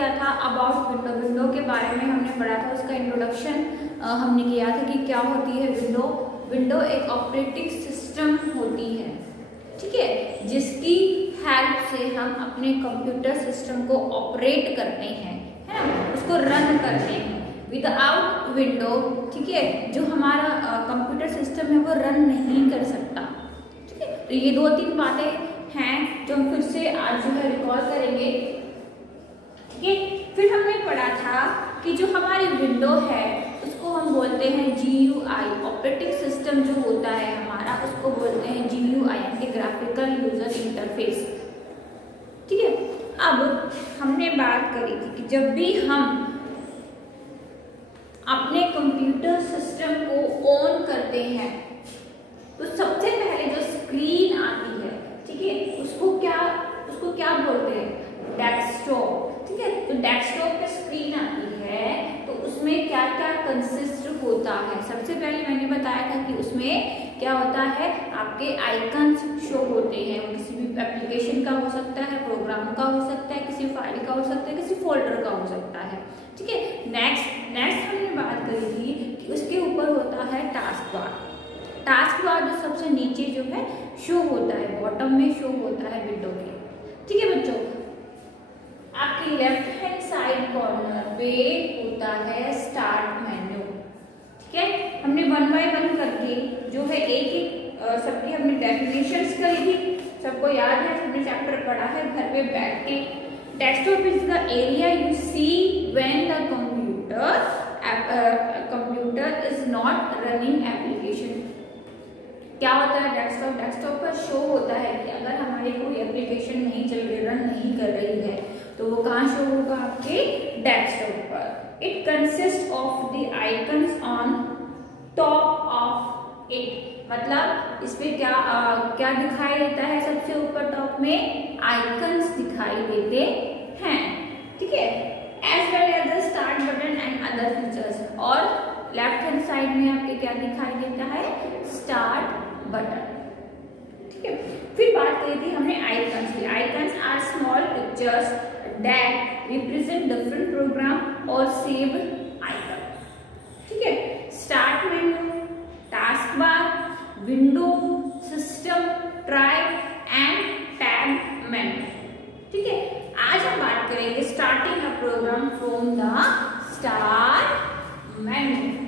किया था about window. Window के बारे में हमने पढ़ा था, उसका इंट्रोडक्शन हमने किया था कि क्या होती है विंडो। विंडो एक ऑपरेटिंग सिस्टम होती है, ठीक है, जिसकी हेल्प से हम अपने कंप्यूटर सिस्टम को ऑपरेट करते हैं, है ना, उसको रन करते हैं। विदाउट विंडो, ठीक है, जो हमारा कंप्यूटर सिस्टम है वो रन नहीं कर सकता, ठीक है। तो ये 2-3 बातें हैं जो हम फिर से आज जो है रिकॉल करेंगे, ठीक है। फिर हमने पढ़ा था कि जो हमारी विंडो है उसको हम बोलते हैं GUI, ऑपरेटिंग सिस्टम जो होता है हमारा उसको बोलते हैं GUI, यानी ग्राफिकल यूजर इंटरफेस, ठीक है। अब हमने बात करी थी कि जब भी हम अपने कंप्यूटर सिस्टम को ऑन करते हैं तो सबसे पहले जो स्क्रीन आती है, ठीक है, उसको क्या बोलते हैं, डेस्कटॉप, ठीक है। तो डेस्कटॉप पे स्क्रीन आती है तो उसमें क्या क्या कंसिस्ट होता है। सबसे पहले मैंने बताया था कि उसमें क्या होता है, आपके आइकन्स शो होते हैं, वो किसी भी एप्लीकेशन का हो सकता है, प्रोग्राम का हो सकता है, किसी फाइल का हो सकता है, किसी फोल्डर का हो सकता है, ठीक है। नेक्स्ट हमने बात करी थी कि उसके ऊपर होता है टास्क बार। टास्क बार जो सबसे नीचे जो है शो होता है, बॉटम में शो होता है विंडो के, ठीक है बच्चों। आपकी लेफ्ट हैंड साइड कॉर्नर पे होता है स्टार्ट मेन्यू, ठीक है। हमने 1 बाय 1 करके जो है एक सबकी हमने डेफिनेशंस करी थी, सबको याद है, हमने चैप्टर पढ़ा है घर पे बैठ के। Desktop is the area you see when the computer is not running application. क्या होता है डेस्कटॉप, डेस्कटॉप पर शो होता है कि अगर हमारी कोई एप्लीकेशन नहीं चल रही, रन नहीं कर रही है, तो वो कहाँ शो होगा, आपके डेस्कटॉप पर। It consist of the icons on top of it, मतलब इस पे क्या दिखाई देता है, सबसे ऊपर टॉप में आइकन्स दिखाई देते हैं, ठीक है। As well as the start button and other features, और लेफ्ट हैंड साइड में आपके क्या दिखाई देता है, स्टार्ट बटन, ठीक है। फिर बात करी थी हमने आइकन्स की। Icons are small pictures that represent different program और सेव आइकन, ठीक है। Start menu, task bar, window, system, tray and tab menu, ठीक है। आज हम बात करेंगे starting a program from the start menu.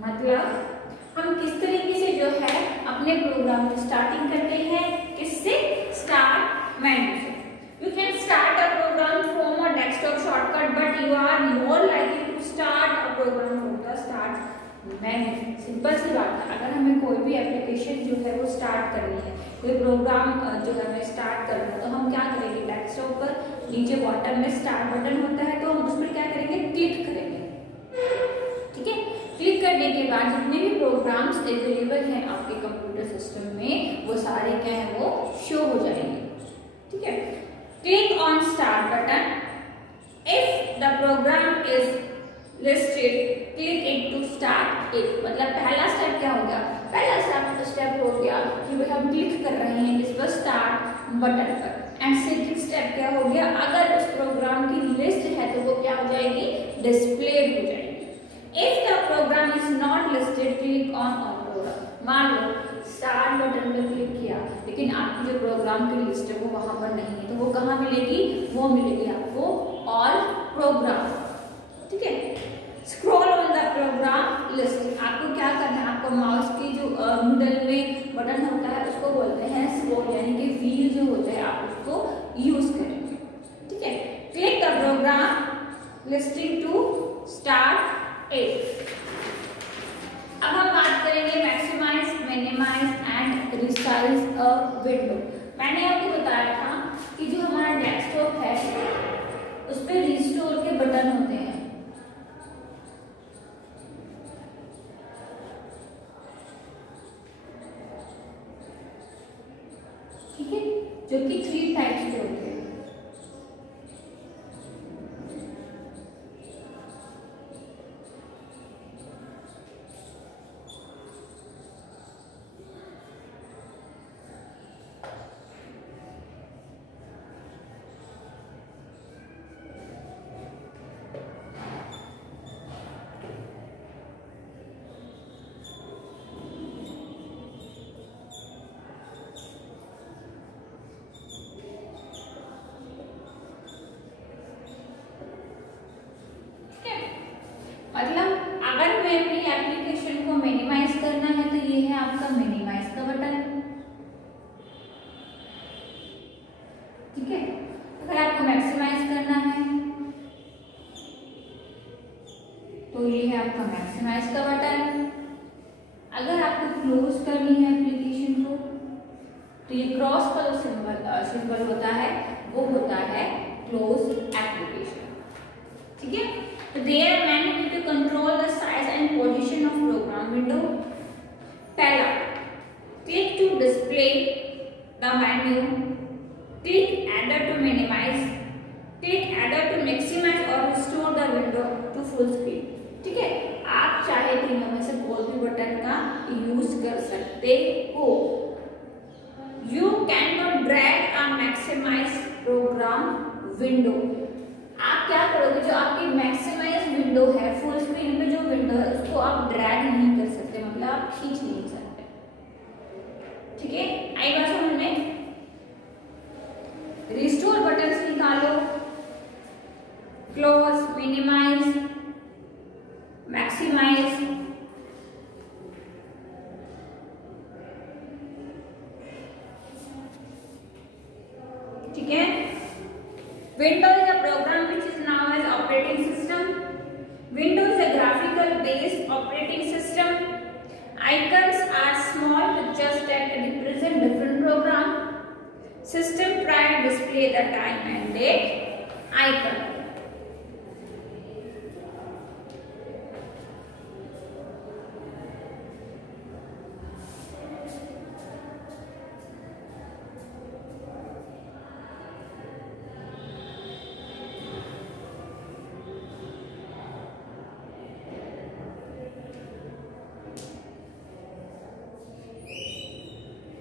मतलब हम किस तरीके से जो है अपने प्रोग्राम की स्टार्टिंग करते हैं, किससे, स्टार्ट मेन्यू से। You can start a program from a desktop shortcut but you are more likely to start a program from the start menu. Simple सी बात है, अगर हमें कोई भी एप्लीकेशन जो है वो स्टार्ट करनी है, कोई प्रोग्राम जो है हमें स्टार्ट करना है, तो हम क्या करेंगे, डेस्कटॉप पर नीचे बॉटम में स्टार्ट बटन होता है, तो हम उस पर क्या करेंगे, क्लिक करेंगे, ठीक है। क्लिक करने के बाद जितने भी प्रोग्राम्स अवेलेबल हैं आपके कंप्यूटर सिस्टम में वो सारे क्या है, वो शो हो जाएंगे, ठीक है। Click on start button, if the program is listed click it to start it. मतलब पहला स्टेप क्या हो गया, पहला स्टेप हो गया कि भाई हम क्लिक कर रहे हैं इस पर स्टार्ट बटन पर। एंड सेकंड स्टेप क्या हो गया, अगर उस प्रोग्राम की लिस्ट है तो वो क्या हो जाएगी, डिस्प्लेड हो जाएगी। If the program is not listed, click on all program. मान लो स्टार्ट बटन पे क्लिक किया लेकिन आपकी जो प्रोग्राम की लिस्ट है वो वहां पर नहीं है, तो वो कहाँ मिलेगी, वो मिलेगी आपको ऑल प्रोग्राम, ठीक है। Scroll on the program list, आपको क्या करना है, आपको माउस की जो मिडल में बटन होता है उसको बोलते हैं स्क्रॉल, यानी कि व्हील जो होता है आप उसको यूज करेंगे, ठीक है। Click the program listing to start it. अब हम बात करेंगे maximise, minimise and resize a window. मैंने आपको बताया था कि जो हमारा डेस्कटॉप है उस पे रिस्टोर के बटन होते हैं, ठीक है, जो कि 3 टाइप्स के होते हैं। मतलब अगर मैं अपनी एप्लीकेशन को मिनिमाइज करना है तो ये है आपका मिनिमाइज का बटन। ठीक है, अगर आपको मैक्सिमाइज करना है तो ये है आपका मैक्सिमाइज का बटन। अगर आपको क्लोज करनी है एप्लीकेशन को तो ये क्रॉस का जो सिंबल होता है वो होता है क्लोज एप्लीकेशन। ठीक है, तो there are many ways to control the size and position of program window. पहला, click to display the menu, click either to minimize, click either to maximize or restore the window to full screen. ठीक है, आप चाहे तीनों में से कोई भी बटन का यूज कर सकते हो। You cannot drag a maximize program window. आप क्या करोगे, जो आपकी मैक्सिमाइज विंडो है, फुल स्क्रीन पे जो विंडो है उसको आप ड्रैग नहीं कर सकते, मतलब आप खींच नहीं सकते। ठीक है, आई बात समझ में। रिस्टोर बटन से निकालो, क्लोज, मिनिमाइज, मैक्सिमाइज। ठीक है, Windows is a program which is now as operating system. Windows is a graphical based operating system. Icons are small pictures that represent different program. System try to display the time and date icon.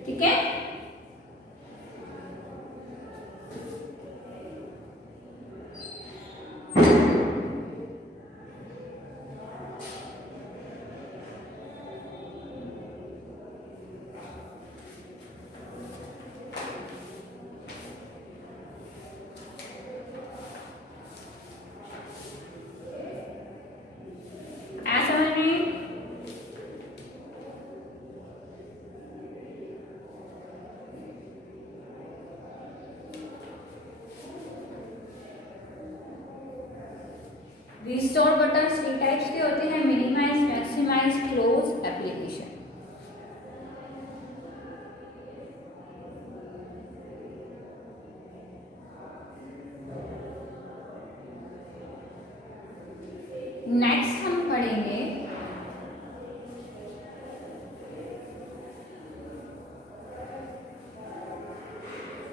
ठीक है, ऐसा मैंने restore button 3 types के होते हैं, minimise, maximise, close application. Next हम पढ़ेंगे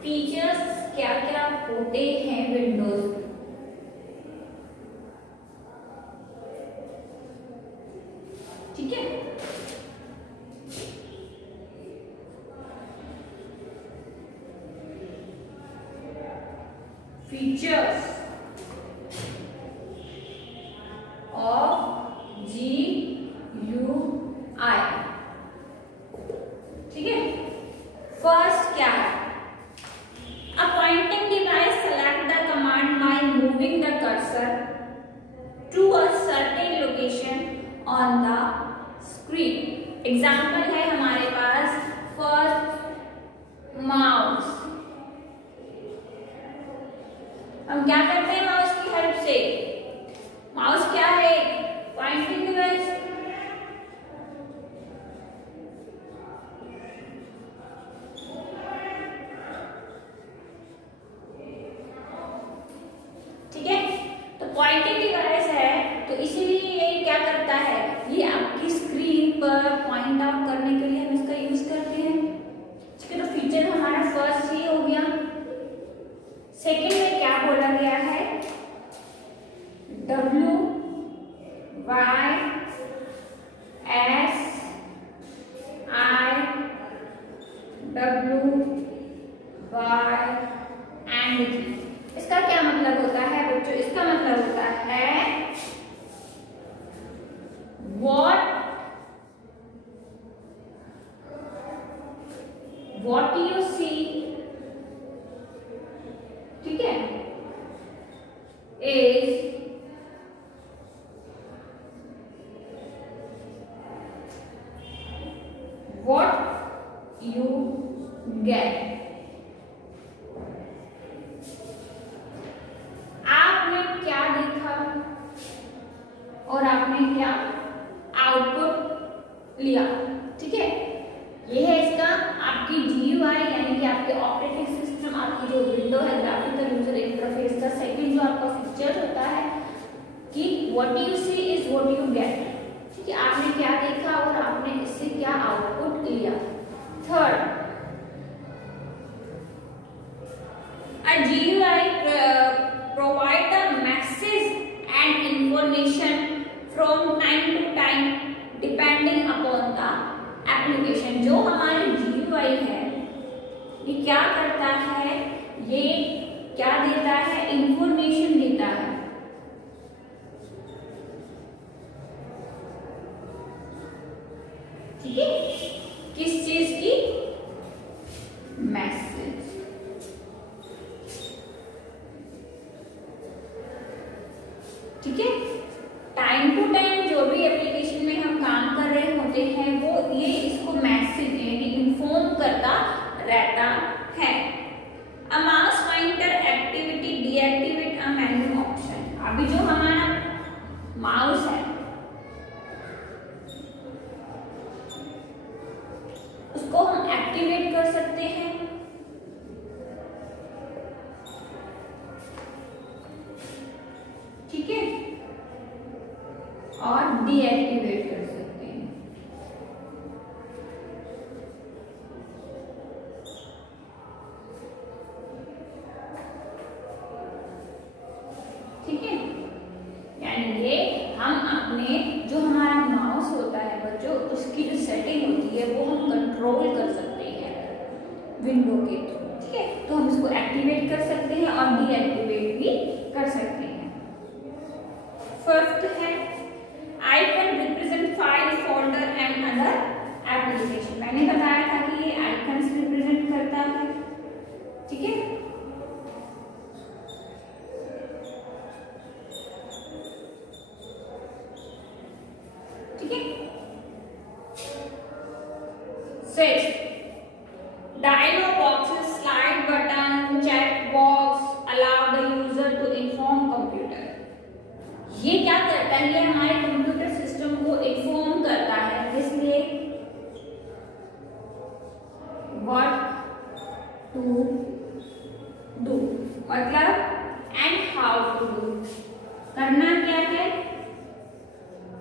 features क्या क्या होते हैं विंडोज। ठीक है, फीचर्स ऑफ GUI। ठीक है, फर्स्ट क्या है, a pointing device select the command by moving the cursor to a certain location on the screen। Example है हमारे पास फर्स्ट माउस। हम क्या करते हैं माउस की हेल्प से, माउस क्या है, पॉइंटिंग डिवाइस। ठीक है, तो पॉइंटिंग डिवाइस है तो इसीलिए ये क्या करता है, ये आपकी स्क्रीन पर पॉइंट आउट करने के लिए हम इसका यूज करते हैं। ठीक है, तो फीचर हमारा first A GUI provide the message and information from time to time depending upon the application. जो हमारे GUI है ये क्या करता है, ये क्या देता है, इंफॉर्मेशन देता है। ठीक है, किस चीज की, मैसेज। ठीक है, टाइम टू टाइम जो भी एप्लीकेशन में हम काम कर रहे होते हैं वो ये इसको मैसेज यानी इन्फॉर्म करता रहता है। A mouse pointer activity deactivate a menu option। अभी जो हमारा माउस है उसको हम एक्टिवेट कर सकते हैं, ठीक है, और डीएक्टिवेट कर सकते हैं। ठीक है, यानी ये हम अपने जो हमारा माउस होता है बच्चों उसकी जो सेटिंग होती है वो हम कंट्रोल कर सकते हैं विंडो के थ्रू। ठीक है, तो हम इसको एक्टिवेट कर सकते हैं और डीएक्टिवेट भी कर सकते हैं। फर्स्ट है icon represent file, folder and other application. मैंने बताया था कि ये आइकन्स रिप्रेजेंट करता है। ठीक है, ठीक है। Six, dialog boxes, slide button, chat box allow the user to inform computer. ये क्या करता है, ये हमारे कंप्यूटर सिस्टम को इन्फॉर्म करता है, इसलिए व्हाट टू डू मतलब एंड हाउ टू डू, करना क्या है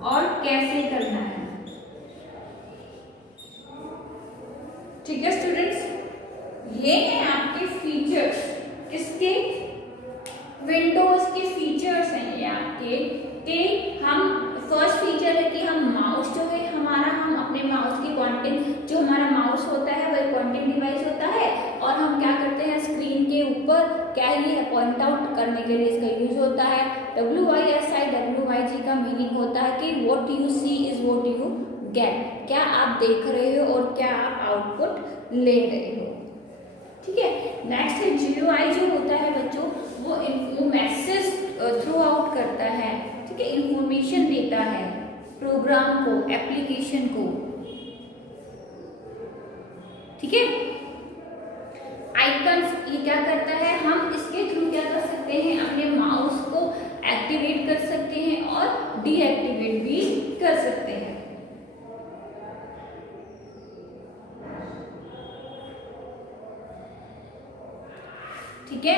और कैसे करना है। ठीक है स्टूडेंट्स, ये है आपके फीचर्स, किसके, विंडोज के फीचर्स हैं ये आपके। कि हम फर्स्ट फीचर है कि हम माउस जो है हमारा, हम अपने माउस की पॉइंटिंग, जो हमारा माउस होता है वही पॉइंटिंग डिवाइस होता है, और हम क्या करते हैं स्क्रीन के ऊपर क्या ये पॉइंट आउट करने के लिए इसका यूज होता है। WYSI WYG का मीनिंग होता है कि what you see is what you get, क्या आप देख रहे हो और क्या आप आउटपुट ले रहे हो। ठीक है, नेक्स्ट है GUI जो होता है बच्चों वो मैसेज थ्रू आउट करता है। ठीक है, इंफॉर्मेशन देता है प्रोग्राम को, एप्लीकेशन को। ठीक है, आइकन्स ये क्या करता है, हम इसके थ्रू क्या कर सकते हैं, अपने माउस को एक्टिवेट कर सकते हैं और डीएक्टिवेट भी कर सकते हैं। ठीक है,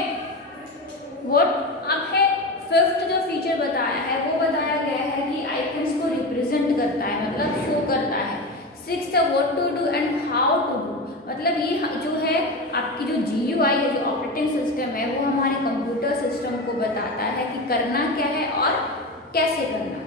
व्हाट अब है फिफ्थ जो फीचर बताया है वो बताया गया है कि आइकन्स को रिप्रेजेंट करता है, मतलब शो करता है। Sixth what to do and how to do, मतलब ये जो है आपकी जो GUI है, जो ऑपरेटिंग सिस्टम है, वो हमारे कंप्यूटर सिस्टम को बताता है कि करना क्या है और कैसे करना है।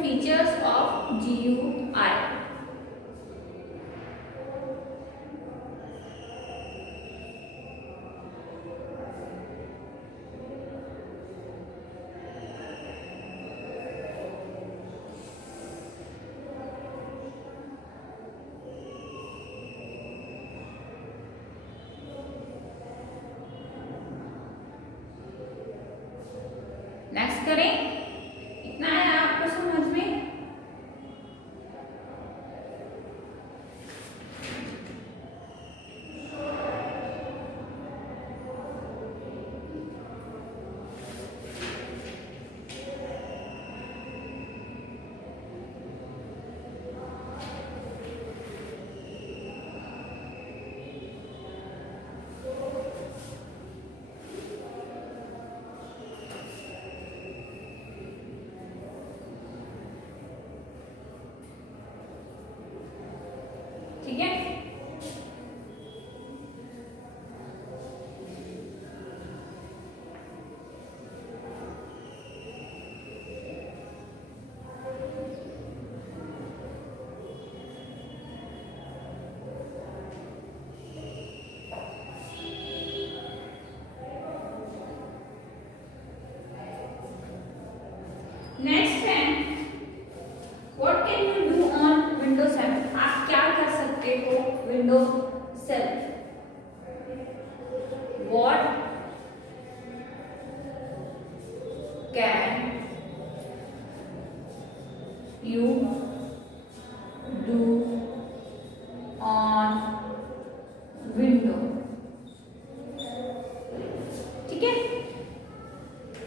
Features of GUI. नेक्स्ट करें, इतना है आपको समझ में। Can you do on window. ठीक है,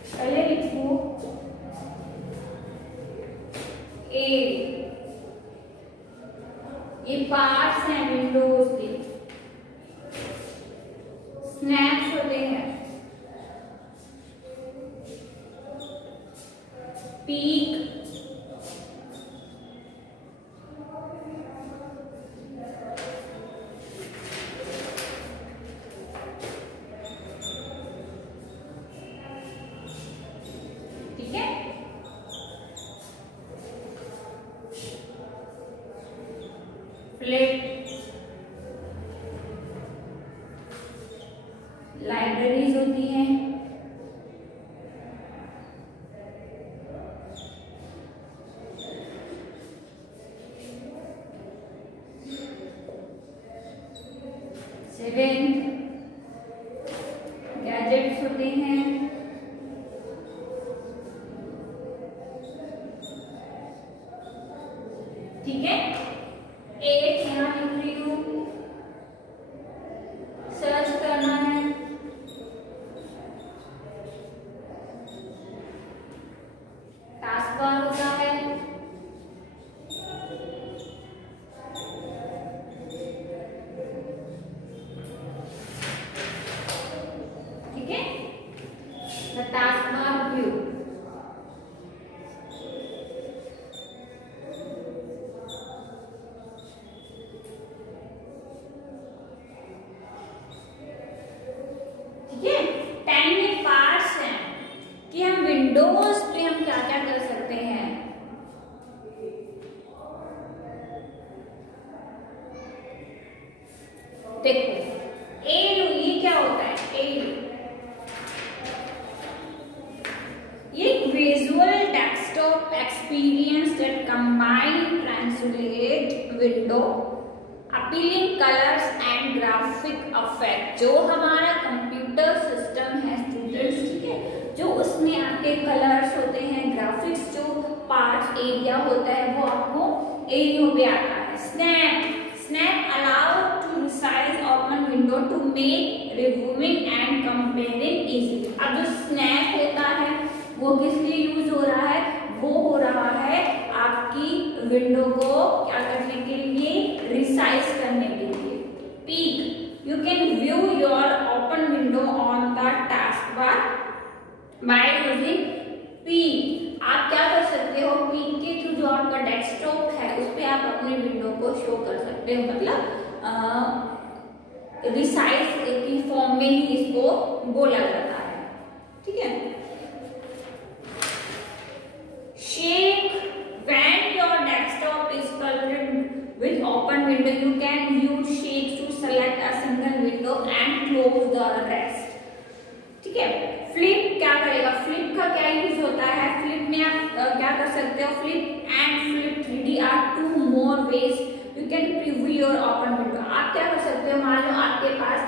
पहले लिखो ए, ये पार्ट्स हैं विंडोज के, स्नैप्स होते हैं, पीक, ठीक है, फ्लिप, लाइब्रेरीज होती हैं, सेवेंथ गैजेट्स होते हैं, ठीक है। एट यहाँ लिख रही हूँ, सर्च करना है, टास्क बार होता है, ठीक है, the task bar view, Windows पे हम क्या क्या कर सकते हैं। देखो एलू, ये क्या होता है एलू, ये visual desktop experience that combine translate window appealing colours and graphic effect. जो हमारा कंप्यूटर सिस्टम है स्टूडेंट्स, ठीक है, जो उसमें आपके कलर्स होते हैं, ग्राफिक्स जो पार्ट एरिया होता है वो आपको एरियो पे आता है। Snap allow to resize open window to make reviewing and comparing easy. अब जो स्नैप होता है वो किस लिए यूज हो रहा है, वो हो रहा है आपकी विंडो को क्या करने के लिए, रिसाइज करने के लिए। Peak, you can view your open window on the task bar by using peak. आप क्या कर सकते हो, पीक के थ्रू जो आपका डेस्कटॉप है उस पे आप अपने विंडो को शो कर सकते हो, मतलब रिसाइज की फॉर्म में ही इसको बोला जाता है, ठीक है। Shake, when your desktop is covered with open window you can use shake to select a single window and close the rest, ठीक है। फ्लिप क्या करेगा, फ्लिप का क्या यूज होता है, फ्लिप में आप क्या कर सकते हो, flip and flip 3D are two more ways you can preview your open window. आप क्या कर सकते हो, मान लो आपके पास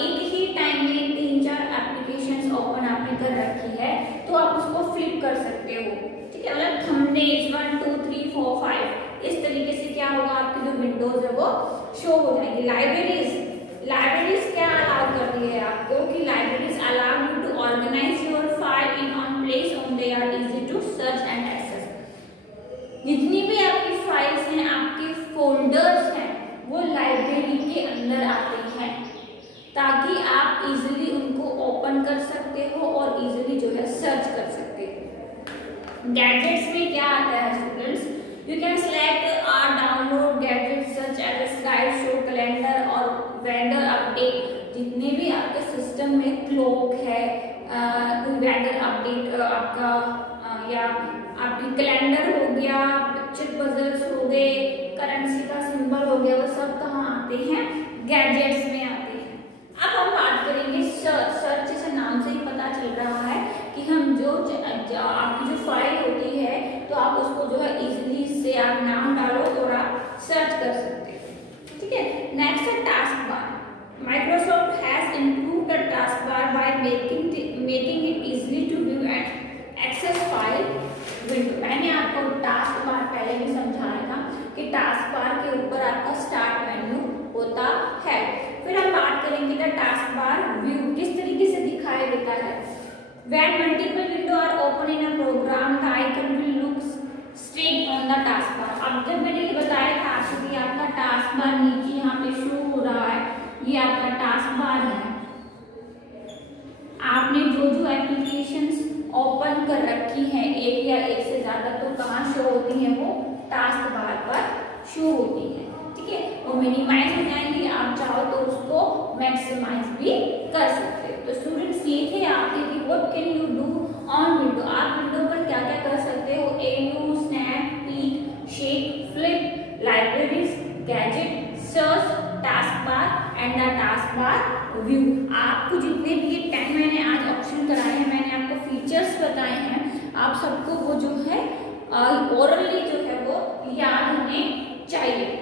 एक ही टाइम में 3-4 एप्लीकेशंस ओपन आपने कर रखी है तो आप उसको फ्लिप कर सकते हो, ठीक है, मतलब थंबनेल्स 1 2 3 4 5 इस तरीके से क्या होगा, आपकी जो विंडोज है वो शो हो जाएगी। लाइब्रेरीज क्या अलाउ करती है आपको कि libraries allow you to organise your file in on place on they are easy to search and access. जितनी भी आपकी फाइल्स हैं, आपके फोल्डर्स हैं, वो लाइब्रेरी के अंदर आते हैं ताकि आप इजीली उनको ओपन कर सकते हो और इजीली जो है सर्च कर सकते हो। गैजेट्स में क्या आता है स्टूडेंट्स, यू कैन सेलेक्ट और download gadgets such as guide, show, calendar और वेदर अपडेट। जितने भी आपके सिस्टम में क्लॉक है, कोई वेदर अपडेट आपका या आपकी कैलेंडर हो गया, पिक्चर पजल्स हो गए, करेंसी का सिंबल हो गया, वो सब कहाँ आते हैं, गैजेट्स में आते हैं। अब हम बात करेंगे सर्च जैसे नाम से ही पता चल रहा है कि हम जो आपकी जो फाइल होती है तो आप उसको जो है इजीली से आप नाम डालो और आप सर्च कर सकते हैं, ठीक है। नेक्स्ट है task bar. Microsoft has improved the taskbar by making it easy to view and देता है। When multiple windows are open in a program, the icon will look straight on the taskbar. अब जब मैंने ये बताया था आपको कि आपका टास्क बार नीचे यहाँ पे शो हो रहा है, ये आपका टास्क बार है। आपने जो जो एप्लीकेशंस ओपन कर रखी है एक या एक से ज्यादा, तो कहाँ शो होती है, वो टास्क बार पर शो होती है। ठीक है, वो मिनिमाइज हो जाएंगी, आप चाहो तो उसको मैक्सिमाइज भी कर सकते हो। तो स्टूडेंट्स ये थे आपके कि what can you do on window. आप विंडो पर क्या क्या कर सकते हो, AU, snap, peak, shake, flip, libraries, gadget, search, task bar and the task bar view. आपको जितने भी ये 10 मैंने आज ऑप्शन कराए हैं, मैंने आपको फीचर्स बताए हैं, आप सबको वो जो है ओरली जो है वो याद होने चाहिए।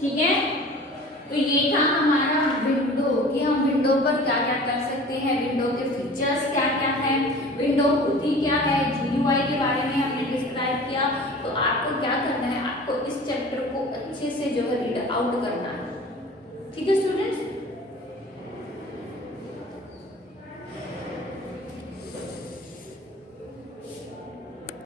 ठीक है, तो ये था हमारा विंडो कि हम विंडो पर क्या क्या कर सकते हैं, विंडो के फीचर्स क्या क्या है, विंडो होती क्या है, GUI के बारे में हमने डिस्क्राइब किया। तो आपको क्या करना है, आपको इस चैप्टर को अच्छे से जो है रीड आउट करना है।